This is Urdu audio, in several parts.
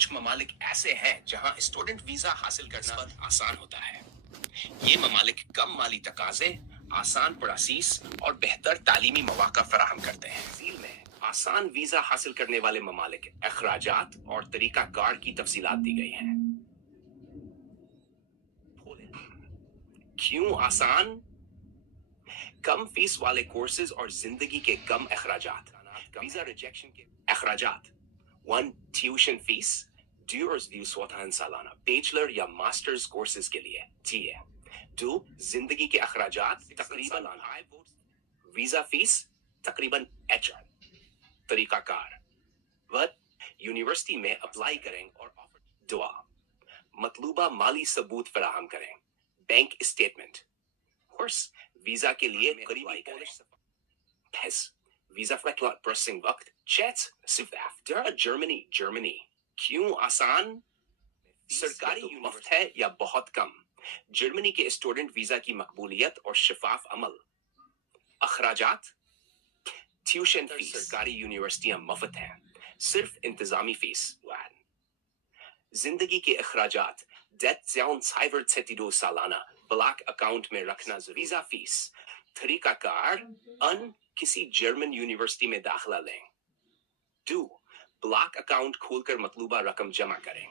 کچھ ممالک ایسے ہیں جہاں اسٹوڈنٹ ویزا حاصل کرنا آسان ہوتا ہے۔ یہ ممالک کم مالی تقاضے، آسان پراسیس اور بہتر تعلیمی مواقع فراہم کرتے ہیں۔ ذیل میں آسان ویزا حاصل کرنے والے ممالک، اخراجات اور طریقہ کار کی تفصیلات دی گئی ہیں۔ کیوں آسان؟ کم فیس والے کورسز اور زندگی کے کم اخراجات۔ ویزا ریجیکشن کے اخراجات: 1. ٹیوشن فیس، ڈیورز ویو سوتان سالانہ بیچلر یا ماسٹرز کورسز کے لیے ٹی اے۔ 2. زندگی کے اخراجات تقریباً ویزا فیس تقریباً ایچ آر۔ طریقہ کار: یونیورسٹی میں اپلائی کریں اور دعا مطلوبہ مالی ثبوت فراہم کریں، بینک اسٹیٹمنٹ۔ کورس ویزا کے لیے قریبی ویزا پروسیسنگ وقت جرمنی۔ کیوں آسان؟ سرکاری مفت ہے یا بہت کم؟ جرمنی کے اسٹوڈنٹ ویزا کی مقبولیت اور شفاف عمل۔ اخراجات: ٹیوشن فیس سرکاری یونیورسٹیاں مفت ہیں، صرف انتظامی فیس۔ زندگی کے اخراجات: سالانہ بلاک اکاؤنٹ میں رکھنا ضروری۔ ویزا فیس طریقہ کار: کسی جرمن یونیورسٹی میں داخلہ لیں۔ 2. بلاک اکاؤنٹ کھول کر مطلوبہ رقم جمع کریں۔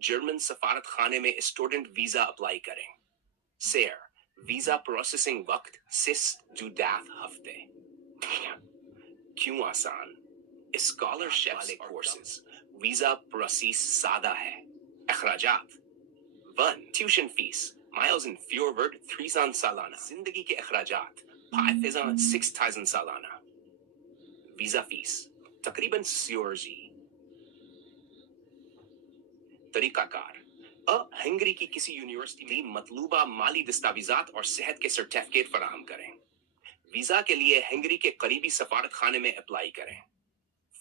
جرمن سفارت خانے میں اسٹوڈنٹ ویزا اپلائی کریں۔ سیر ویزا پروسیسنگ وقت ہفتے۔ کیوں آسان؟ اسکالرشپ کورسز، ویزا پروسیس سادہ ہے۔ اخراجات: 1. ٹیوشن فیس مائلز اینڈ فیورورڈ 3000 سالانہ۔ زندگی کے اخراجات 6000 سالانہ۔ ویزا فیس تقریباً سیورجی۔ طریقہ کار: ہنگری کی کسی یونیورسٹی میں مطلوبہ مالی دستاویزات اور صحت کے سرٹیفکیٹ فراہم کریں۔ ویزا کے لیے ہنگری کے قریبی سفارت خانے میں اپلائی کریں۔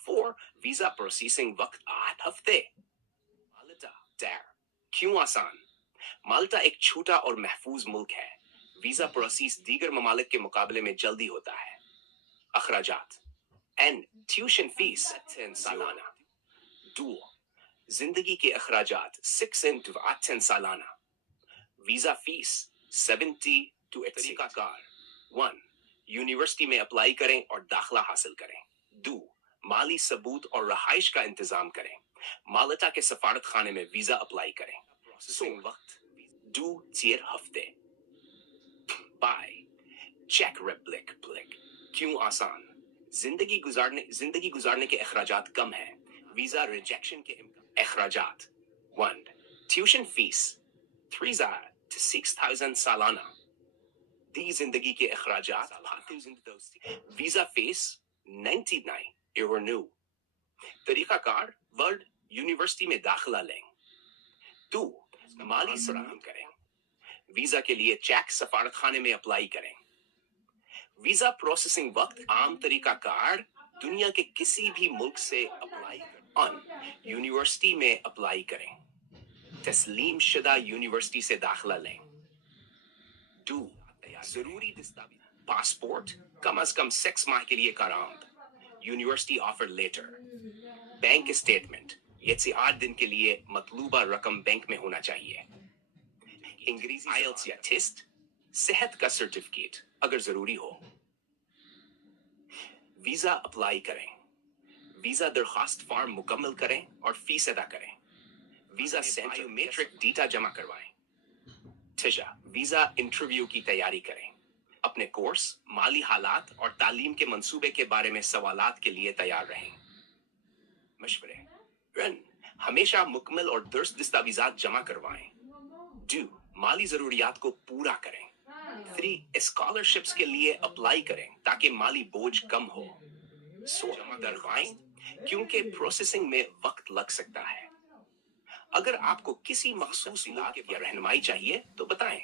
4. ویزا پروسیسنگ وقت 8 ہفتے۔ کیوں آسان؟ مالٹا ایک چھوٹا اور محفوظ ملک ہے، ویزا پروسیس دیگر ممالک کے مقابلے میں جلدی ہوتا ہے۔ اخراجات: ٹیوشن فیس سالانہ۔ 2. زندگی کے اخراجات 6 سالانہ۔ Visa fee 70 to 80۔ طریقہ کار: 1. یونیورسٹی میں اپلائی کریں اور داخلہ حاصل کریں۔ 2. مالی ثبوت اور رہائش کا انتظام کریں۔ مالٹا کے سفارت خانے میں ویزا اپلائی کریں۔ وقت 2 ہفتے۔ Check republic. کیوں آسان؟ زندگی گزارنے کے اخراجات کم ہیں، ویزا ریجیکشن کے اخراجات: 1. ٹیوشن فیس 3000 to 6000 سالانہ۔ دی زندگی کے اخراجات: ویزا فیس 99 €۔ طریقہ کار: یونیورسٹی میں داخلہ لیں۔ 2. مالی فراہم کریں۔ ویزا کے لیے چیک سفارت خانے میں اپلائی کریں۔ ویزا پروسیسنگ وقت عام طریقہ کار: دنیا کے کسی بھی ملک سے اپلائی کریں۔ یونیورسٹی میں اپلائی کریں۔ تسلیم شدہ یونیورسٹی سے داخلہ لیں۔ 2. ضروری دستاویز: پاسپورٹ، کم از کم 6 ماہ کے لیے کارآمد، university offer letter, bank statement, 8 دن کے لیے مطلوبہ رقم بینک میں ہونا چاہیے، انگریزی آئلٹس یا ٹیسٹ، صحت کا سرٹیفکیٹ اگر ضروری ہو۔ ویزا اپلائی کریں۔ ویزا درخواست فارم مکمل کریں اور فیس ادا کریں۔ ویزا بایو میٹرک ڈیٹا جمع کروائیں۔ ویزا انٹرویو کی تیاری کریں۔ اپنے کورس، مالی حالات اور تعلیم کے منصوبے کے بارے میں سوالات کے لیے تیار رہیں۔ مشورے: ہمیشہ مکمل اور درست دستاویزات جمع کروائیں۔ 2. مالی ضروریات کو پورا کریں۔ 3. اسکالرشپس کے لیے اپلائی کریں تاکہ مالی بوجھ کم ہو۔ جمع کروائیں کیونکہ پروسیسنگ میں وقت لگ سکتا ہے۔ اگر آپ کو کسی مخصوص علاقے یا رہنمائی چاہیے تو بتائیں۔